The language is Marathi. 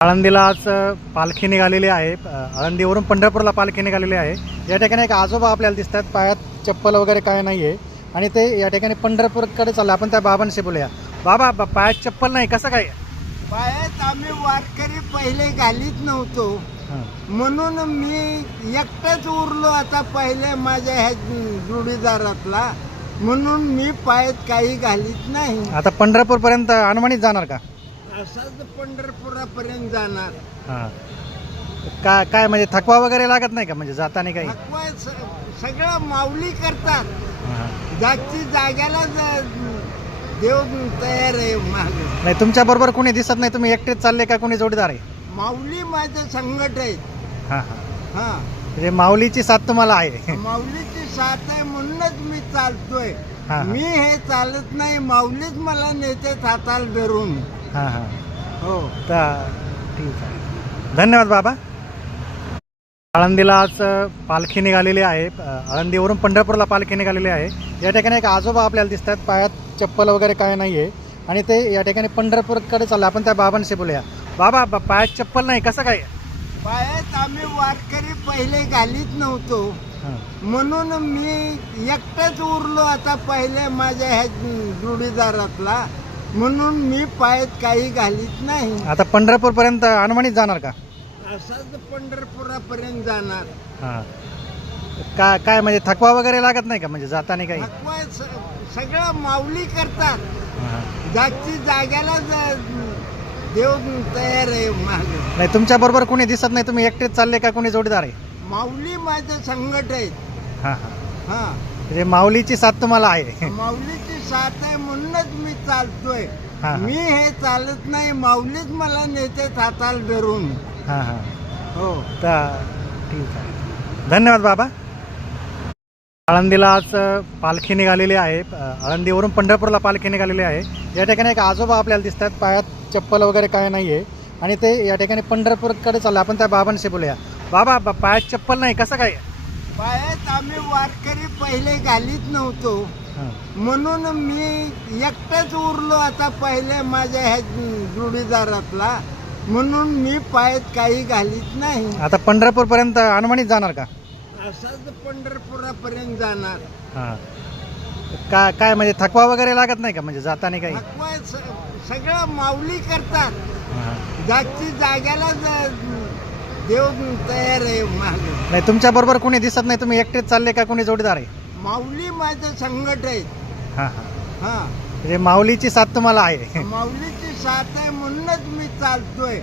आळंदीला आज पालखी निघालेली आहे। आळंदीवरून पंढरपूरला पालखी निघालेली आहे। या ठिकाणी एक आजोबा आपल्याला दिसतात, पायात चप्पल वगैरे काय नाही आहे आणि ते या ठिकाणी पंढरपूरकडे चालले। आपण त्या बाबांशी बोलूया। बाबा, पायात चप्पल नाही, कसं काय? पायात आम्ही वारकरी पहिले घालीत नव्हतो, म्हणून मी एकटाच उरलो आता पहिले माझ्या ह्या जोडीदारातला, म्हणून मी पायात काही घालीत नाही। आता पंढरपूरपर्यंत अनुमानित जाणार का? असंच पंढरपुरापर्यंत जाणार। काय म्हणजे थकवा वगैरे लागत नाही का, म्हणजे जाताना काही? थकवा सगळं माऊली करतात, जागची जाग्याला देव तयार आहे मागे। नाही, तुमच्या बरोबर कोणी दिसत नाही, तुम्ही एकटेच चालले का, कोणी जोडीदार आहे? माऊली माझं संकट आहे। हां हा, म्हणजे माऊलीची साथ तुम्हाला आहे? माऊलीची साथ आहे म्हणूनच मी चालतोय। हां. मी हे चालत नाही, माऊलीच मला नेते हाताला धरून। हां हां, हो, तर ठीक आहे, धन्यवाद बाबा। आळंदीला आज पालखी निघालेली आहे। आळंदीवरून पंढरपूरला पालखी निघालेली आहे। या ठिकाणी एक आजोबा आपल्याला दिसतात, पायात चप्पल वगैरे काय नाही आहे आणि ते या ठिकाणी पंढरपूरकडे चालले। आपण त्या बाबांशी बोलूया। बाबा, पायात चप्पल नाही, कसं काय? पायात आम्ही वारकरी पहिले घालीत नव्हतो, म्हणून मी एकटाच उरलो आता पहिले माझ्या ह्या जोडीदारातला, म्हणून मी पायात काही घालीत नाही। आता पंढरपूरपर्यंत अनुमानित जाणार का? असंच पंढरपुरापर्यंत जाणार। काय म्हणजे थकवा वगैरे लागत नाही का, म्हणजे जाताना काही? थकवा सगळं माऊली करतात, जागची जाग्याला देव तयार आहे मागे। नाही, तुमच्या बरोबर कोणी दिसत नाही, तुम्ही एकटेच चालले का, कोणी जोडीदार आहे? माऊली माझं संकट आहे। हां, हा, म्हणजे माऊलीची साथ तुम्हाला आहे? माऊलीची साथ आहे म्हणूनच मी चालतोय। हां. मी हे चालत नाही, माऊलीच मला नेते हाताला धरून। हां हां, हो, तर ठीक आहे, धन्यवाद बाबा। आळंदीला आज पालखी निघालेली आहे। आळंदीवरून पंढरपूरला पालखी निघालेली आहे। या ठिकाणी एक आजोबा आपल्याला दिसतात, पायात चप्पल वगैरे काय नाही आहे आणि ते या ठिकाणी पंढरपूरकडे चालले। आपण त्या बाबांशी बोलूया। बाबा, पायात चप्पल नाही, कसं काय? पायात आम्ही वारकरी पहिले घालीत नव्हतो, म्हणून मी एकटाच उरलो आता पहिले माझ्या ह्या जोडीदारातला, म्हणून मी पायात काही घालीत नाही। आता पंढरपूरपर्यंत अनुमानित जाणार का? असंच पंढरपुरापर्यंत जाणार। काय म्हणजे थकवा वगैरे लागत नाही का, म्हणजे जाताना काही? थकवा सगळं माऊली करतात, जागची जाग्याला देव तयार आहे मागे। नाही, तुमच्या बरोबर कोणी दिसत नाही, तुम्ही एकटेच चालले का, कोणी जोडीदार आहे? माऊली माझं संकट आहे। हां हां, हा, म्हणजे माऊलीची साथ तुम्हाला आहे? माऊलीची साथ आहे म्हणूनच मी चालतोय।